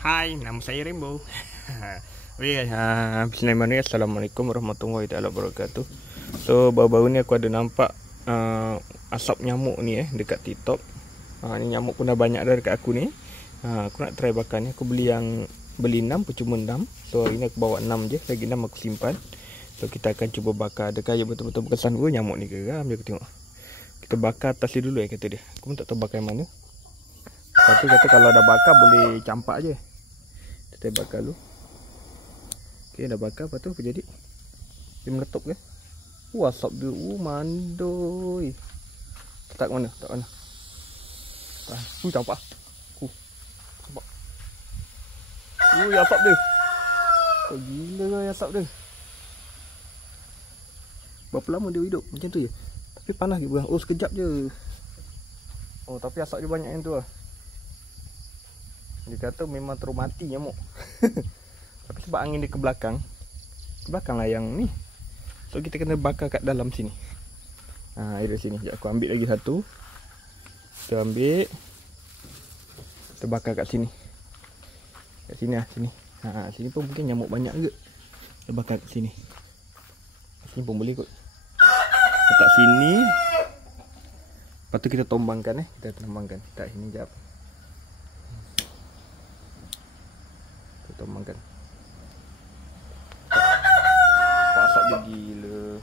Hai, nama saya Rainbow. Okay, bismillahirrahmanirrahim. Assalamualaikum warahmatullahi wabarakatuh. So, baru-baru ni aku ada nampak asap nyamuk ni dekat TikTok. Ni nyamuk pun dah banyak dah dekat aku ni. Aku nak try bakar ni. Aku beli 6, percuma 6. So, hari ni aku bawa 6 je. Lagi 6 aku simpan. So, kita akan cuba bakar. Adakah ia betul-betul berkesan? Nyamuk ni geram. Biar aku tengok. Kita bakar atas dia dulu kata dia. Aku pun tak tahu bakar yang mana. Lepas tu kata kalau dah bakar boleh campak je. Kita bakar dulu. Okay, dah bakar. Lepas tu apa jadi? Dia meletup ke? Asap dia. Mandoi. Tak ke mana? Tak ke mana? Campak. Campak. Asap dia. Gila lah asap dia. Berapa lama dia hidup? Macam tu je. Tapi panas ke bukan? Sekejap je. Tapi asap dia banyak yang tu lah. Dia kata memang terus mati nyamuk. Tapi sebab angin dia ke belakang. Ke belakang lah yang ni. So kita kena bakar kat dalam sini. Air dari sini. Sekejap aku ambil lagi satu. Kita ambil. Kita bakar kat sini. Kat sini lah. Sini. Sini pun mungkin nyamuk banyak juga. Kita bakar kat sini. Sini pun boleh kot. Letak sini. Lepas tu kita tombangkan Kita tombangkan. Letak sini sekejap. Tombangkan. Asap dia gila.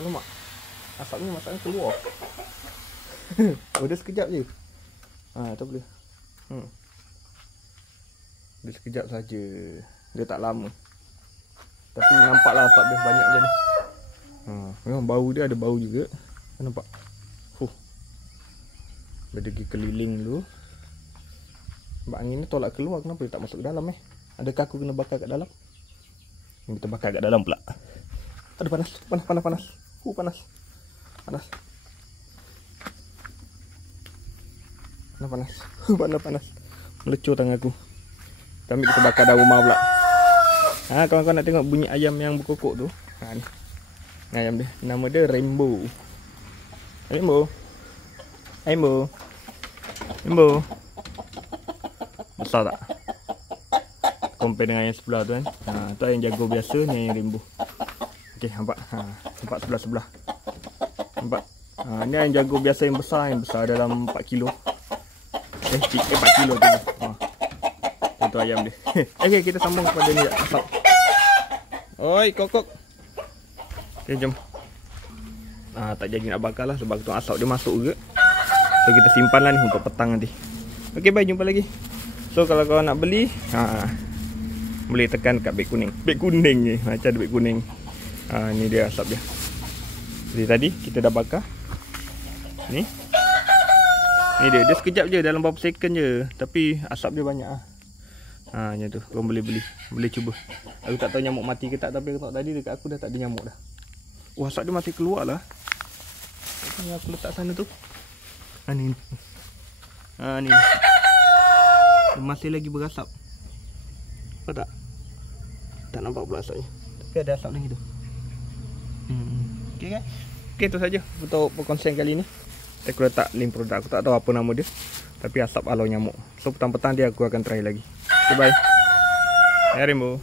Alamak. Asapnya masalahnya keluar. Dia sekejap je. Tak boleh. Dia sekejap saja. Dia tak lama. Tapi nampaklah asap dia banyak je ni. Memang bau dia ada bau juga. Nampak. Dia pergi keliling dulu. Sebab angin ni tolak keluar. Kenapa dia tak masuk ke dalam Adakah aku kena bakar kat dalam? Kita bakar kat dalam pula. Ada panas. Panas. Panas. Melecur tangan aku. Kita ambil kita bakar dalam rumah pula. Kawan-kawan nak tengok bunyi ayam yang berkokok tu. Ni. Ayam dia. Nama dia Rainbow. Besar tak? Compare dengan yang sebelah tu tu ayam jago biasa, ni ayam Rainbow. Okey, nampak? Nampak sebelah-sebelah. Nampak? Ni ayam jago biasa yang besar dalam 4 kilo. 4 kilo tu. Itu ayam dia. Okey, kita sambung kepada ni asap. Oi, kokok. Okey, jom. Tak jadi nak bakar lah sebab tu asap dia masuk juga. So kita simpan lah ni untuk petang nanti. Okey, bye, jumpa lagi. So kalau kau nak beli, boleh tekan kat beg kuning. Beg kuning ni, macam ada beg kuning. Ni dia asap dia. Jadi tadi kita dah bakar. Ni dia sekejap je, dalam berapa second je. Tapi asap dia banyak macam tu. Kau boleh beli, boleh cuba. Aku tak tahu nyamuk mati ke tak, tapi aku tengok tadi dekat aku dah tak ada nyamuk dah. Asap dia masih keluar lah. Ni aku letak sana tu. Ni. Ni. Masih lagi berasap. Nampak tak? Tak nampak pula asapnya. Tapi ada asap lagi tu. Okey kan? Okey, tu saja untuk perkongsian kali ni. Aku letak link produk. Aku tak tahu apa nama dia. Tapi asap alau nyamuk. So petang-petang dia aku akan try lagi. Okay, bye. Hai Rainbow.